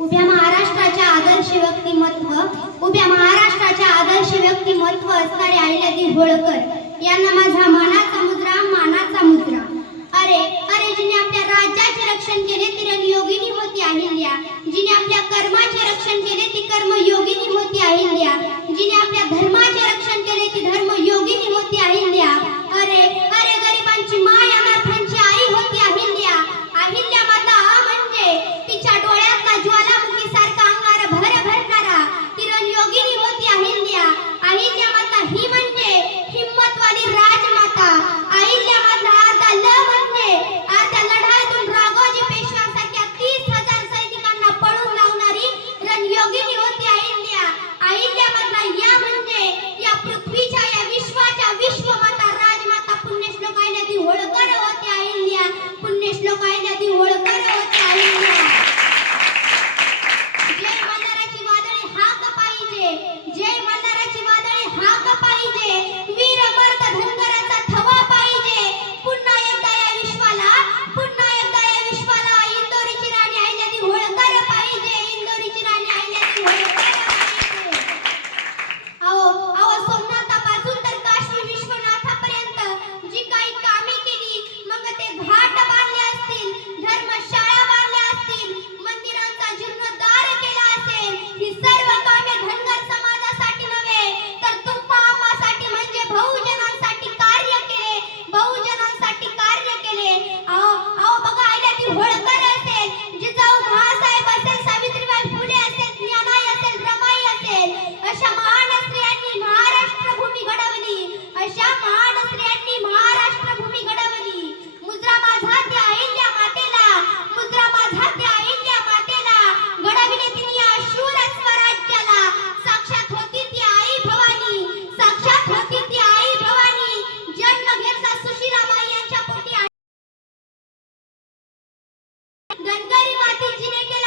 उभ्या महाराष्ट्राचे आदर्श व्यक्तिमत्व उभ्या महाराष्ट्राचे आदर्श व्यक्तिमत्व असणारे अहिल्यादी होळकर. यांना माझा मानाचा मुद्रा मानाचा मुद्रा. अरे अरे जिने आपल्या राज्याचे रक्षण केले ती रणयोगिनी होती अहिल्या. जिने आपल्या कर्माचे रक्षण केले ती कर्मयोगिनी होती अहिल्या. जिने आपल्या जानकारी माता ने के